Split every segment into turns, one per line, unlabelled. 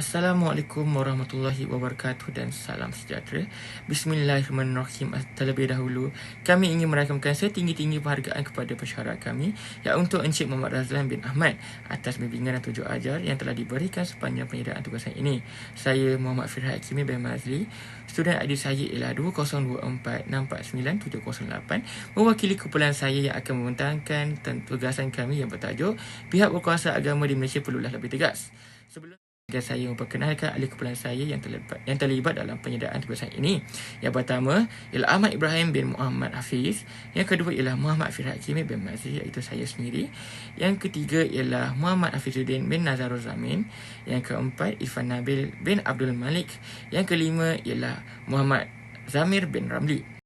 Assalamualaikum warahmatullahi wabarakatuh dan salam sejahtera. Bismillahirrahmanirrahim. Terlebih dahulu, kami ingin merakamkan setinggi-tinggi penghargaan kepada pesyarat kami yang untuk Encik Muhammad Razlan bin Ahmad atas bimbingan dan tujuh ajar yang telah diberikan sepanjang penyediaan tugasan ini. Saya Muhammad Firhat Hakimi bin Mazli. Student ID saya ialah 2024-649-708 mewakili kumpulan saya yang akan membentangkan tugasan kami yang bertajuk Pihak Berkuasa Agama di Malaysia Perlulah Lebih Tegas. Dan saya memperkenalkan ahli kumpulan saya yang terlibat, yang terlibat dalam penyediaan tugasan ini. Yang pertama ialah Ahmad Ibrahim bin Muhammad Hafiz. Yang kedua ialah Muhammad Firhat Kimi bin Mazri iaitu saya sendiri. Yang ketiga ialah Muhammad Hafizuddin bin Nazarul Zamin. Yang keempat Ifan Nabil bin Abdul Malik. Yang kelima ialah Muhammad Zamir bin Ramli.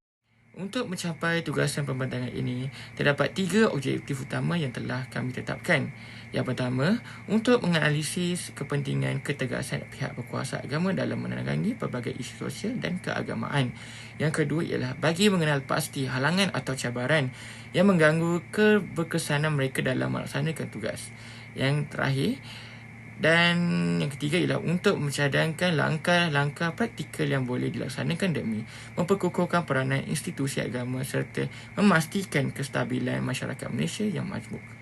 Untuk mencapai tugasan pembentangan ini, terdapat tiga objektif utama yang telah kami tetapkan. Yang pertama, untuk menganalisis kepentingan ketegasan pihak berkuasa agama dalam menerangi pelbagai isu sosial dan keagamaan. Yang kedua ialah bagi mengenal pasti halangan atau cabaran yang mengganggu keberkesanan mereka dalam melaksanakan tugas. Yang terakhir, dan yang ketiga ialah untuk mencadangkan langkah-langkah praktikal yang boleh dilaksanakan demi memperkukuhkan peranan institusi agama serta memastikan kestabilan masyarakat Malaysia yang majmuk.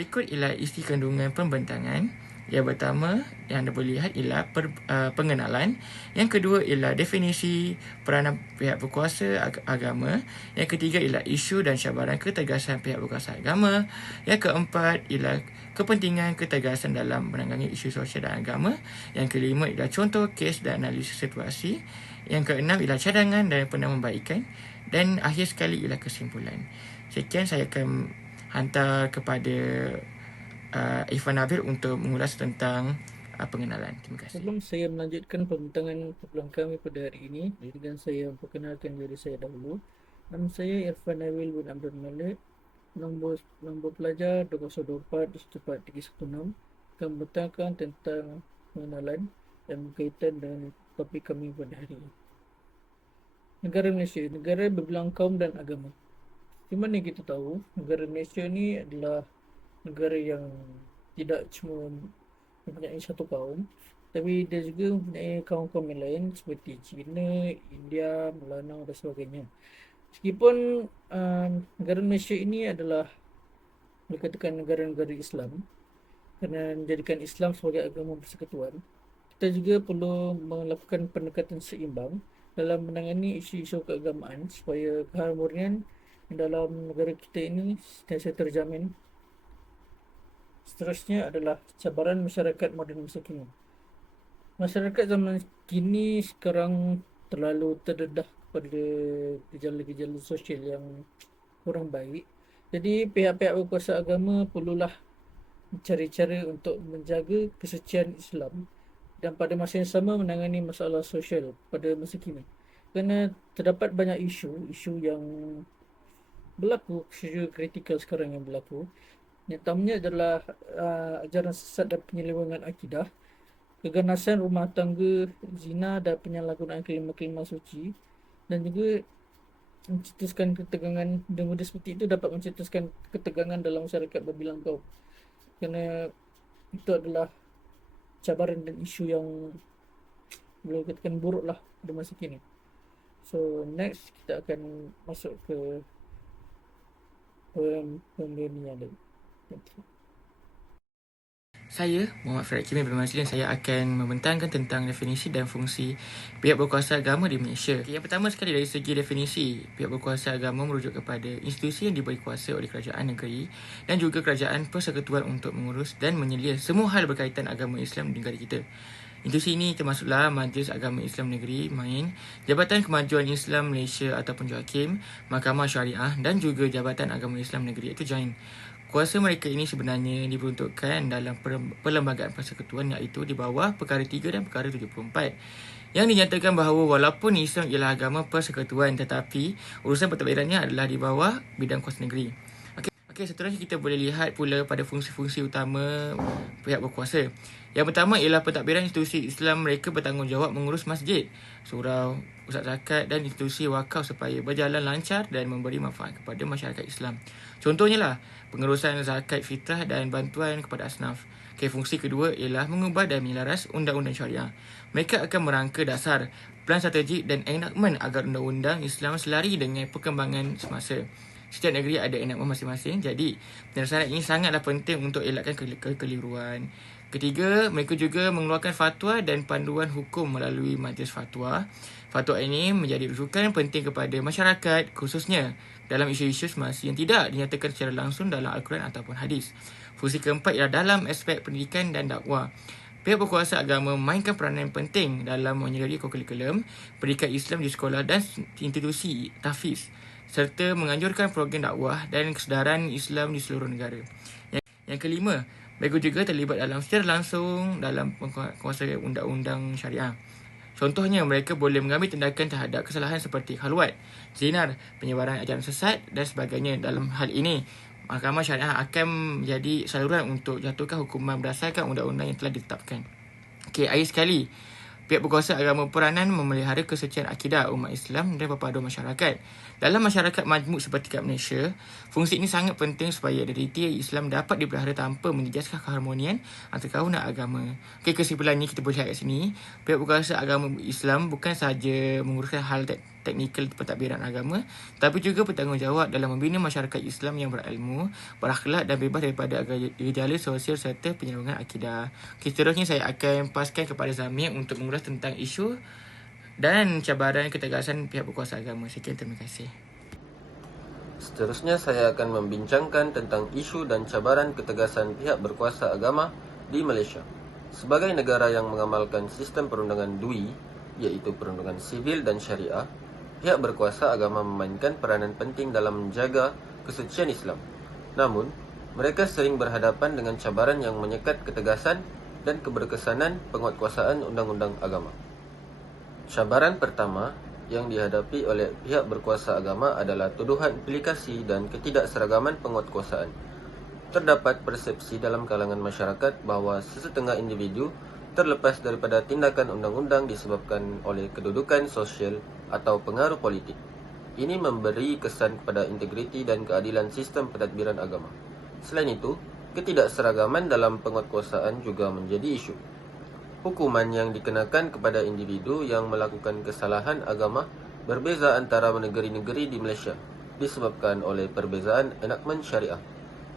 Berikut ialah isi kandungan pembentangan. Yang pertama yang anda boleh lihat ialah per, uh, pengenalan. Yang kedua ialah definisi peranan pihak berkuasa ag- agama. Yang ketiga ialah isu dan cabaran ketegasan pihak berkuasa agama. Yang keempat ialah kepentingan ketegasan dalam menangani isu sosial dan agama. Yang kelima ialah contoh kes dan analisis situasi. Yang keenam ialah cadangan dan penambahbaikan. Dan akhir sekali ialah kesimpulan. Sekian saya akan hantar kepada uh, Ifan Nabil untuk mengulas tentang uh, pengenalan. Terima kasih.
Sebelum saya melanjutkan pembintangan kumpulan kami pada hari ini, dengan saya memperkenalkan diri saya dahulu. Nama saya Irfan Nabil bin Abdul Malik. Nombor nombor pelajar 2024-316 akan membentangkan tentang pengenalan dan berkaitan dengan topik kami pada hari ini. Negara Malaysia, negara berbilang kaum dan agama. Di mana kita tahu, negara Malaysia ni adalah negara yang tidak cuma mempunyai satu kaum tapi dia juga mempunyai kaum-kaum yang lain seperti China, India, Melanau dan sebagainya. Meskipun uh, negara Malaysia ini adalah dikatakan negara-negara Islam kerana menjadikan Islam sebagai agama persekutuan, kita juga perlu melakukan pendekatan seimbang dalam menangani isu-isu keagamaan supaya keharmonian dalam negara kita ini sentiasa terjamin. Seterusnya adalah cabaran masyarakat moden masa kini. Masyarakat zaman kini sekarang terlalu terdedah pada gejala-gejala sosial yang kurang baik. Jadi pihak-pihak berkuasa agama perlulah mencari cara untuk menjaga kesucian Islam dan pada masa yang sama menangani masalah sosial pada masa kini. Kerana terdapat banyak isu, isu yang berlaku, isu kritikal sekarang yang berlaku. Yang utamanya adalah uh, ajaran sesat dan penyelewengan akidah, keganasan rumah tangga, zina dan penyalahgunaan kelima-kelima suci. Dan juga mencetuskan ketegangan dan mudah seperti itu dapat mencetuskan ketegangan dalam masyarakat berbilang kaum kerana itu adalah cabaran dan isu yang boleh katakan buruk lah pada masa kini. So next kita akan masuk ke
Saya, Muhammad Farid Kimi bin Mazli dan saya akan membentangkan tentang definisi dan fungsi pihak berkuasa agama di Malaysia. Okay, yang pertama sekali dari segi definisi, pihak berkuasa agama merujuk kepada institusi yang diberi kuasa oleh kerajaan negeri dan juga kerajaan persekutuan untuk mengurus dan menyelia semua hal berkaitan agama Islam di negara kita. Institusi ini termasuklah Majlis Agama Islam Negeri, MAIN, Jabatan Kemajuan Islam Malaysia ataupun JAKIM, Mahkamah Syariah dan juga Jabatan Agama Islam Negeri iaitu JAIN. Kuasa mereka ini sebenarnya diperuntukkan dalam perlembagaan persekutuan iaitu di bawah perkara 3 dan perkara 74 yang dinyatakan bahawa walaupun Islam ialah agama persekutuan tetapi urusan pentadbirannya adalah di bawah bidang kuasa negeri. Okey, okey seterusnya kita boleh lihat pula pada fungsi-fungsi utama pihak berkuasa. Yang pertama ialah pentadbiran institusi Islam mereka bertanggungjawab mengurus masjid, surau, pusat zakat dan institusi wakaf supaya berjalan lancar dan memberi manfaat kepada masyarakat Islam. Contohnya lah, pengurusan zakat fitrah dan bantuan kepada asnaf. Okay, fungsi kedua ialah mengubah dan menyelaras undang-undang syariah. Mereka akan merangka dasar, plan strategik dan enactment agar undang-undang Islam selari dengan perkembangan semasa. Setiap negeri ada enactment masing-masing. Jadi, penyelesaian ini sangatlah penting untuk elakkan kekeliruan. Ketiga, mereka juga mengeluarkan fatwa dan panduan hukum melalui majlis fatwa. Fatwa ini menjadi rujukan penting kepada masyarakat khususnya dalam isu-isu semasa yang tidak dinyatakan secara langsung dalam Al-Quran ataupun hadis. Fungsi keempat ialah dalam aspek pendidikan dan dakwah. Pihak berkuasa agama memainkan peranan yang penting dalam menyedari kurikulum pendidikan Islam di sekolah dan institusi tahfiz serta menganjurkan program dakwah dan kesedaran Islam di seluruh negara. Yang, yang kelima, mereka juga terlibat dalam secara langsung dalam penguasaan undang-undang syariah. Contohnya, mereka boleh mengambil tindakan terhadap kesalahan seperti khalwat, zinar, penyebaran ajaran sesat dan sebagainya. Dalam hal ini, Mahkamah Syariah akan menjadi saluran untuk jatuhkan hukuman berdasarkan undang-undang yang telah ditetapkan. Okey, akhir sekali, pihak berkuasa agama peranan memelihara kesucian akidah umat Islam dan perpaduan masyarakat. Dalam masyarakat majmuk seperti kat Malaysia, fungsi ini sangat penting supaya identiti Islam dapat dipelihara tanpa menjejaskan keharmonian antara kaum dan agama. Okey, kesimpulannya kita boleh lihat kat sini, pihak berkuasa agama Islam bukan sahaja menguruskan hal teknikal pentadbiran agama tapi juga bertanggungjawab dalam membina masyarakat Islam yang berilmu, berakhlak dan bebas daripada gejala sosial serta penyelenggaraan akidah. Okay, seterusnya saya akan paskan kepada Zamir untuk mengulas tentang isu dan cabaran ketegasan pihak berkuasa agama. Sekian terima kasih.
Seterusnya saya akan membincangkan tentang isu dan cabaran ketegasan pihak berkuasa agama di Malaysia. Sebagai negara yang mengamalkan sistem perundangan DUI, iaitu perundangan sivil dan syariah, pihak berkuasa agama memainkan peranan penting dalam menjaga kesucian Islam. Namun, mereka sering berhadapan dengan cabaran yang menyekat ketegasan dan keberkesanan penguatkuasaan undang-undang agama. Cabaran pertama yang dihadapi oleh pihak berkuasa agama adalah tuduhan implikasi dan ketidakseragaman penguatkuasaan. Terdapat persepsi dalam kalangan masyarakat bahawa sesetengah individu terlepas daripada tindakan undang-undang disebabkan oleh kedudukan sosial atau pengaruh politik. Ini memberi kesan kepada integriti dan keadilan sistem pentadbiran agama. Selain itu, ketidakseragaman dalam penguatkuasaan juga menjadi isu. Hukuman yang dikenakan kepada individu yang melakukan kesalahan agama berbeza antara negeri-negeri di Malaysia disebabkan oleh perbezaan enakmen syariah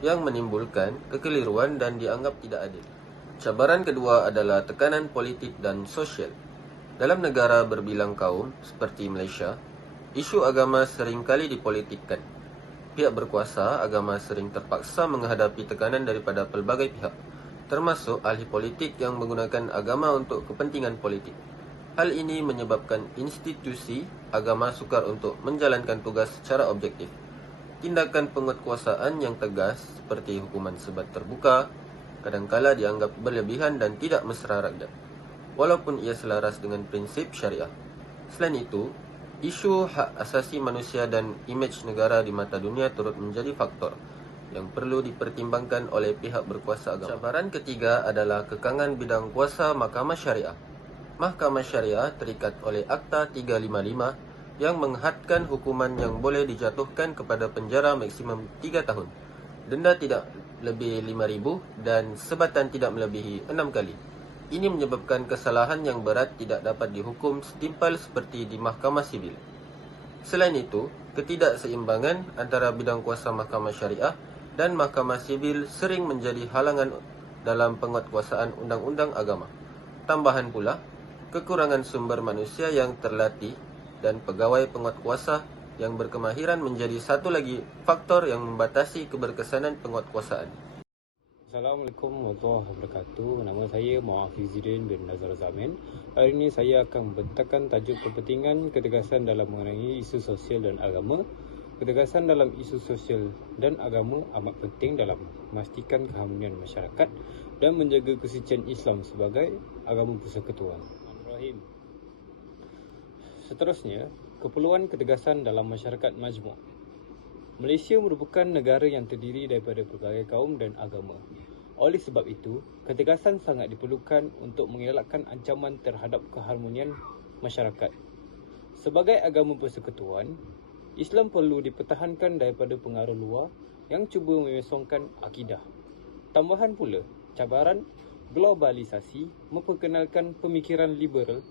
yang menimbulkan kekeliruan dan dianggap tidak adil. Cabaran kedua adalah tekanan politik dan sosial. Dalam negara berbilang kaum seperti Malaysia, isu agama seringkali dipolitikkan. Pihak berkuasa agama sering terpaksa menghadapi tekanan daripada pelbagai pihak, termasuk ahli politik yang menggunakan agama untuk kepentingan politik. Hal ini menyebabkan institusi agama sukar untuk menjalankan tugas secara objektif. Tindakan penguatkuasaan yang tegas seperti hukuman sebat terbuka kadangkala dianggap berlebihan dan tidak mesra rakyat walaupun ia selaras dengan prinsip syariah. Selain itu, isu hak asasi manusia dan imej negara di mata dunia turut menjadi faktor yang perlu dipertimbangkan oleh pihak berkuasa agama. Cabaran ketiga adalah kekangan bidang kuasa Mahkamah Syariah. Mahkamah Syariah terikat oleh Akta 355 yang menghadkan hukuman yang boleh dijatuhkan kepada penjara maksimum 3 tahun. Denda tidak lebih 5000 dan sebatan tidak melebihi 6 kali. Ini menyebabkan kesalahan yang berat tidak dapat dihukum setimpal seperti di mahkamah sivil. Selain itu, ketidakseimbangan antara bidang kuasa mahkamah syariah dan mahkamah sivil sering menjadi halangan dalam penguatkuasaan undang-undang agama. Tambahan pula, kekurangan sumber manusia yang terlatih dan pegawai penguatkuasa yang berkemahiran menjadi satu lagi faktor yang membatasi keberkesanan penguatkuasaan.
Assalamualaikum warahmatullahi wabarakatuh. Nama saya Muhammad Fizidin bin Nazar Zamin. Hari ini saya akan membentangkan tajuk kepentingan ketegasan dalam mengenai isu sosial dan agama. Ketegasan dalam isu sosial dan agama amat penting dalam memastikan keharmonian masyarakat dan menjaga kesucian Islam sebagai agama persekutuan. Bismillahirrahmanirrahim. Seterusnya, keperluan ketegasan dalam masyarakat majmuk. Malaysia merupakan negara yang terdiri daripada pelbagai kaum dan agama. Oleh sebab itu, ketegasan sangat diperlukan untuk mengelakkan ancaman terhadap keharmonian masyarakat. Sebagai agama persekutuan, Islam perlu dipertahankan daripada pengaruh luar yang cuba memesongkan akidah. Tambahan pula, cabaran globalisasi memperkenalkan pemikiran liberal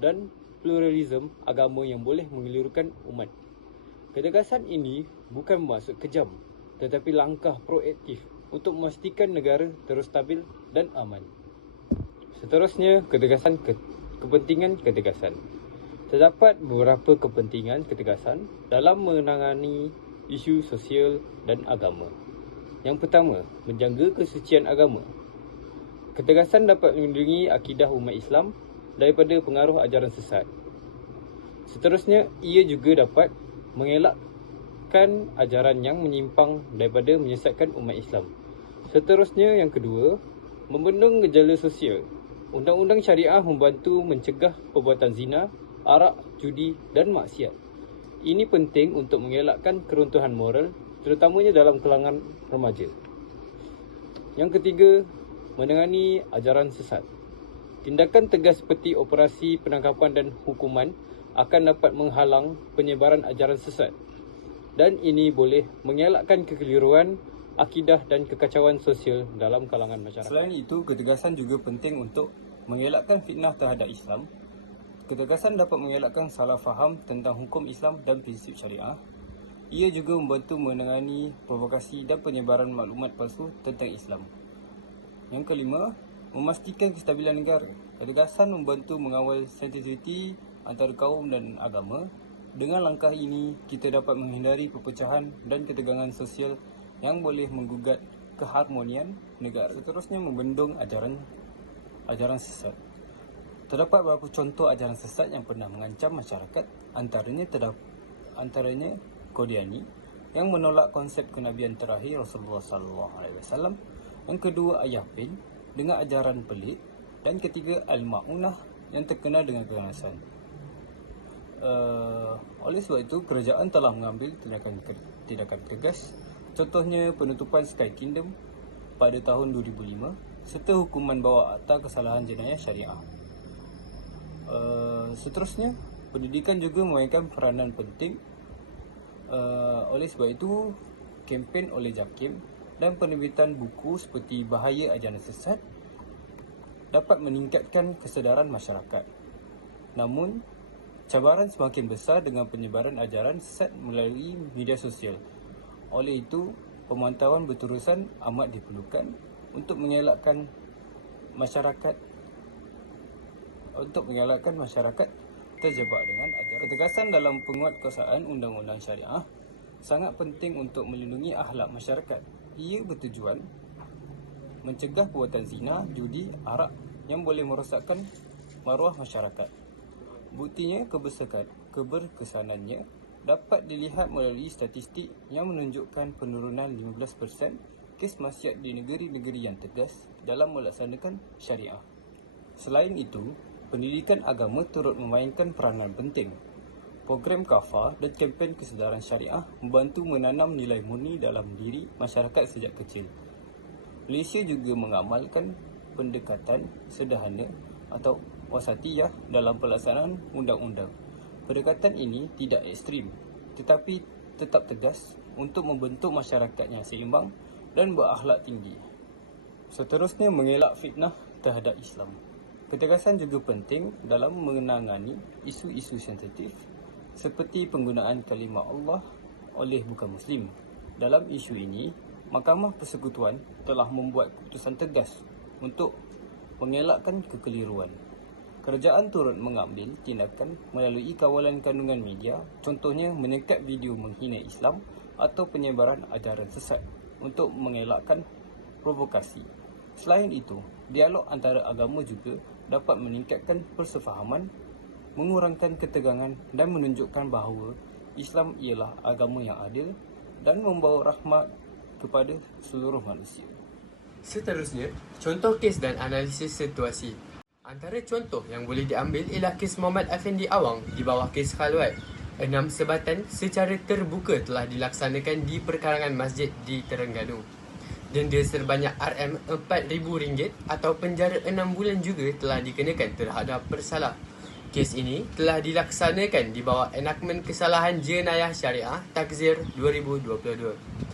dan pluralism agama yang boleh mengelirukan umat. Ketegasan ini bukan bermaksud kejam tetapi langkah proaktif untuk memastikan negara terus stabil dan aman. Seterusnya, ketegasan ke, kepentingan ketegasan. Terdapat beberapa kepentingan ketegasan dalam menangani isu sosial dan agama. Yang pertama, menjaga kesucian agama. Ketegasan dapat melindungi akidah umat Islam daripada pengaruh ajaran sesat. Seterusnya, ia juga dapat mengelakkan ajaran yang menyimpang daripada menyesatkan umat Islam. Seterusnya, yang kedua, membendung gejala sosial. Undang-undang syariah membantu mencegah perbuatan zina, arak, judi dan maksiat. Ini penting untuk mengelakkan keruntuhan moral terutamanya dalam kalangan remaja. Yang ketiga, menangani ajaran sesat. Tindakan tegas seperti operasi penangkapan dan hukuman akan dapat menghalang penyebaran ajaran sesat. Dan ini boleh mengelakkan kekeliruan, akidah dan kekacauan sosial dalam kalangan masyarakat.
Selain itu, ketegasan juga penting untuk mengelakkan fitnah terhadap Islam. Ketegasan dapat mengelakkan salah faham tentang hukum Islam dan prinsip syariah. Ia juga membantu menangani provokasi dan penyebaran maklumat palsu tentang Islam. Yang kelima, memastikan kestabilan negara. Ketegasan membantu mengawal sensitiviti antara kaum dan agama. Dengan langkah ini, kita dapat menghindari perpecahan dan ketegangan sosial yang boleh menggugat keharmonian negara. Seterusnya membendung ajaran ajaran sesat. Terdapat beberapa contoh ajaran sesat yang pernah mengancam masyarakat, antaranya terdapat antaranya Qadiani yang menolak konsep kenabian terakhir Rasulullah sallallahu alaihi wasallam. Yang kedua Ayapin dengan ajaran pelik dan ketiga Al-Maunah yang terkenal dengan keganasan. Uh, oleh sebab itu kerajaan telah mengambil tindakan tindakan tegas contohnya penutupan Sky Kingdom pada tahun 2005 serta hukuman bawah akta kesalahan jenayah syariah. Uh, seterusnya pendidikan juga memainkan peranan penting uh, oleh sebab itu kempen oleh JAKIM dan penerbitan buku seperti Bahaya Ajaran Sesat dapat meningkatkan kesedaran masyarakat. Namun, cabaran semakin besar dengan penyebaran ajaran sesat melalui media sosial. Oleh itu, pemantauan berterusan amat diperlukan untuk mengelakkan masyarakat untuk mengelakkan masyarakat terjebak dengan ajaran ketegasan dalam penguatkuasaan undang-undang syariah sangat penting untuk melindungi akhlak masyarakat. Ia bertujuan mencegah perbuatan zina, judi, arak yang boleh merosakkan maruah masyarakat. Buktinya kebersakat, keberkesanannya dapat dilihat melalui statistik yang menunjukkan penurunan 15% kes maksiat di negeri-negeri yang tegas dalam melaksanakan syariah. Selain itu, pendidikan agama turut memainkan peranan penting. Program kafa dan kempen kesedaran syariah membantu menanam nilai murni dalam diri masyarakat sejak kecil. Malaysia juga mengamalkan pendekatan sederhana atau wasatiyah dalam pelaksanaan undang-undang. Pendekatan ini tidak ekstrim tetapi tetap tegas untuk membentuk masyarakat yang seimbang dan berakhlak tinggi. Seterusnya mengelak fitnah terhadap Islam. Ketegasan juga penting dalam menangani isu-isu sensitif seperti penggunaan kalimah Allah oleh bukan Muslim. Dalam isu ini, Mahkamah Persekutuan telah membuat keputusan tegas untuk mengelakkan kekeliruan. Kerajaan turut mengambil tindakan melalui kawalan kandungan media, contohnya menyekat video menghina Islam atau penyebaran ajaran sesat untuk mengelakkan provokasi. Selain itu, dialog antara agama juga dapat meningkatkan persefahaman mengurangkan ketegangan dan menunjukkan bahawa Islam ialah agama yang adil dan membawa rahmat kepada seluruh manusia.
Seterusnya, contoh kes dan analisis situasi. Antara contoh yang boleh diambil ialah kes Muhammad Afendi Awang di bawah kes Khalwat. Enam sebatan secara terbuka telah dilaksanakan di perkarangan masjid di Terengganu. Denda sebanyak RM4,000 atau penjara 6 bulan juga telah dikenakan terhadap bersalah. Kes ini telah dilaksanakan di bawah enakmen kesalahan jenayah syariah Takzir 2022.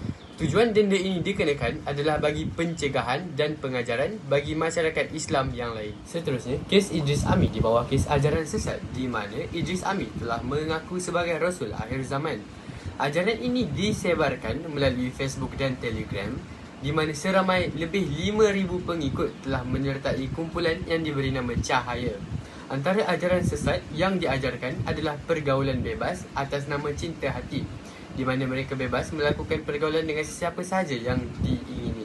Tujuan denda ini dikenakan adalah bagi pencegahan dan pengajaran bagi masyarakat Islam yang lain. Seterusnya, kes Idris Ami di bawah kes ajaran sesat di mana Idris Ami telah mengaku sebagai Rasul akhir zaman. Ajaran ini disebarkan melalui Facebook dan Telegram di mana seramai lebih 5,000 pengikut telah menyertai kumpulan yang diberi nama Cahaya. Antara ajaran sesat yang diajarkan adalah pergaulan bebas atas nama cinta hati di mana mereka bebas melakukan pergaulan dengan sesiapa sahaja yang diingini.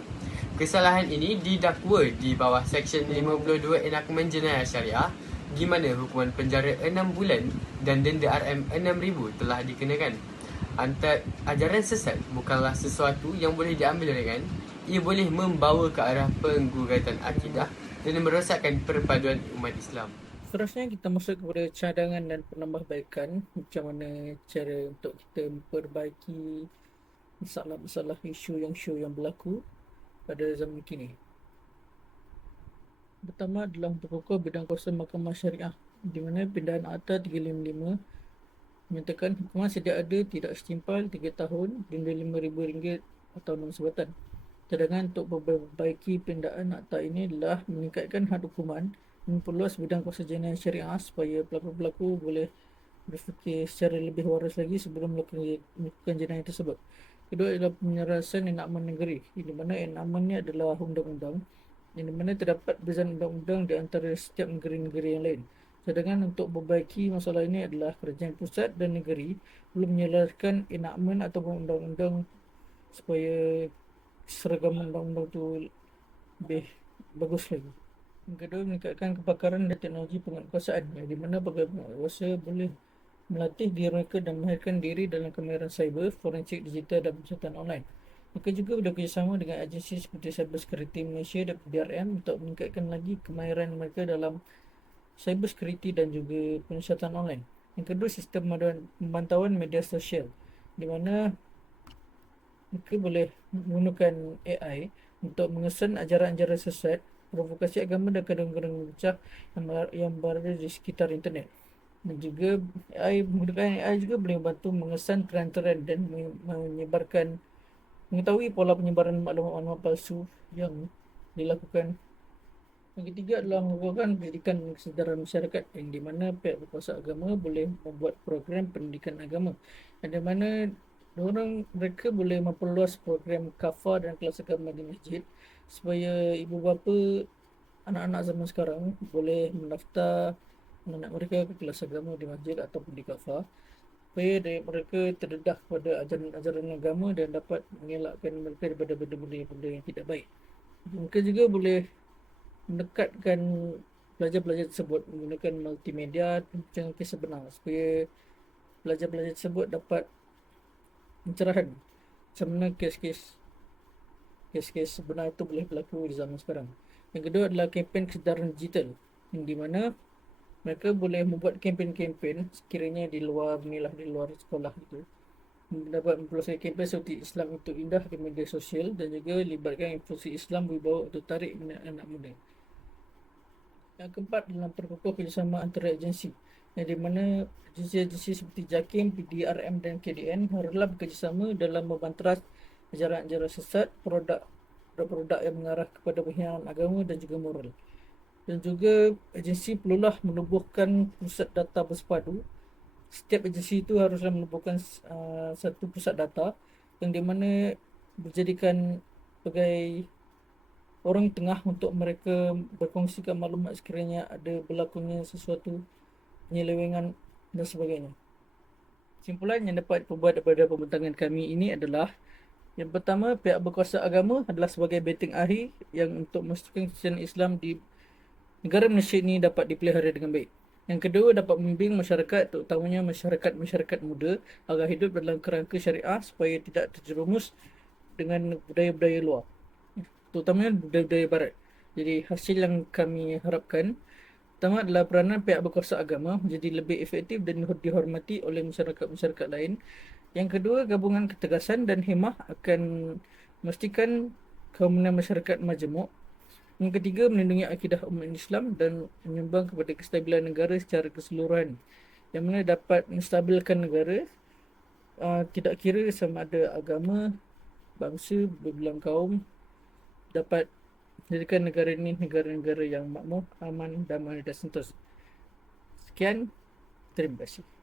Kesalahan ini didakwa di bawah Seksyen 52 Enakmen Jenayah Syariah di mana hukuman penjara 6 bulan dan denda RM6,000 telah dikenakan. Antara ajaran sesat bukanlah sesuatu yang boleh diambil dengan ia boleh membawa ke arah penggugatan akidah dan merosakkan perpaduan umat Islam.
Seterusnya kita masuk kepada cadangan dan penambahbaikan macam mana cara untuk kita memperbaiki masalah-masalah isu yang show yang berlaku pada zaman kini. Pertama adalah pokok bidang kuasa Mahkamah Syariah di mana pindahan Akta 355 menyatakan hukuman sedia ada tidak setimpal 3 tahun denda RM5,000 atau 6 sebatan. Cadangan untuk memperbaiki pindahan akta ini adalah meningkatkan had hukuman memperluas bidang kuasa jenayah syariah supaya pelaku-pelaku boleh berfikir secara lebih waras lagi sebelum melakukan, jenayah tersebut. Kedua adalah penyerasan enakmen negeri. Di mana enakmen ini adalah undang-undang di mana terdapat berzan undang-undang di antara setiap negeri-negeri yang lain. Sedangkan untuk memperbaiki masalah ini adalah kerajaan pusat dan negeri perlu menyelaraskan enakmen ataupun undang-undang supaya seragam undang-undang tu lebih bagus lagi. Yang kedua, meningkatkan kepakaran dan teknologi penguatkuasaan di mana penguatkuasa boleh melatih diri mereka dan melahirkan diri dalam kemahiran cyber, forensik digital dan pencatatan online. Mereka juga bekerjasama dengan agensi seperti Cyber Security Malaysia dan PDRM untuk meningkatkan lagi kemahiran mereka dalam cyber security dan juga pencatatan online. Yang kedua, sistem pemantauan media sosial di mana mereka boleh menggunakan AI untuk mengesan ajaran-ajaran sesat, provokasi agama dan kadang-kadang pecah yang, berada di sekitar internet. Dan juga AI menggunakan AI juga boleh membantu mengesan trend-trend dan menyebarkan mengetahui pola penyebaran maklumat-maklumat palsu yang dilakukan. Yang ketiga adalah merupakan pendidikan kesedaran masyarakat yang di mana pihak berkuasa agama boleh membuat program pendidikan agama. Yang di mana orang mereka boleh memperluas program kafar dan kelas agama di masjid supaya ibu bapa anak-anak zaman sekarang boleh mendaftar anak mereka ke kelas agama di masjid ataupun di kafar supaya mereka terdedah kepada ajaran-ajaran agama dan dapat mengelakkan mereka daripada benda-benda yang tidak baik. Mereka juga boleh mendekatkan pelajar-pelajar tersebut menggunakan multimedia dan kisah benar supaya pelajar-pelajar tersebut dapat pencerahan macam mana kes-kes kes-kes sebenar itu boleh berlaku di zaman sekarang. Yang kedua adalah kempen kesedaran digital yang di mana mereka boleh membuat kempen-kempen sekiranya di luar ni lah di luar sekolah itu dapat mempelajari kempen seperti Islam itu indah di media sosial dan juga libatkan infusi Islam berbawa untuk tarik minat anak muda. Yang keempat dalam perkukuh kerjasama antara agensi yang di mana agensi-agensi seperti JAKIM, PDRM dan KDN haruslah bekerjasama dalam membanteras ajaran-ajaran sesat, produk produk yang mengarah kepada pengkhianatan agama dan juga moral. Dan juga agensi perlulah menubuhkan pusat data bersepadu. Setiap agensi itu haruslah menubuhkan uh, satu pusat data yang di mana berjadikan sebagai orang tengah untuk mereka berkongsikan maklumat sekiranya ada berlakunya sesuatu penyelewengan dan sebagainya. Simpulan yang dapat diperbuat daripada pembentangan kami ini adalah yang pertama, pihak berkuasa agama adalah sebagai betting akhir yang untuk memastikan kesihatan Islam di negara Malaysia ini dapat dipelihara dengan baik. Yang kedua, dapat membimbing masyarakat, terutamanya masyarakat-masyarakat muda agar hidup dalam kerangka syariah supaya tidak terjerumus dengan budaya-budaya luar. Terutamanya budaya-budaya barat. Jadi hasil yang kami harapkan Pertama adalah peranan pihak berkuasa agama menjadi lebih efektif dan dihormati oleh masyarakat-masyarakat lain. Yang kedua, gabungan ketegasan dan hemah akan memastikan keamanan masyarakat majemuk. Yang ketiga, melindungi akidah umat Islam dan menyumbang kepada kestabilan negara secara keseluruhan. Yang mana dapat menstabilkan negara uh, tidak kira sama ada agama bangsa, berbelang kaum dapat jadikan negara ini negara-negara yang makmur, aman, damai dan sentosa. Sekian, terima kasih.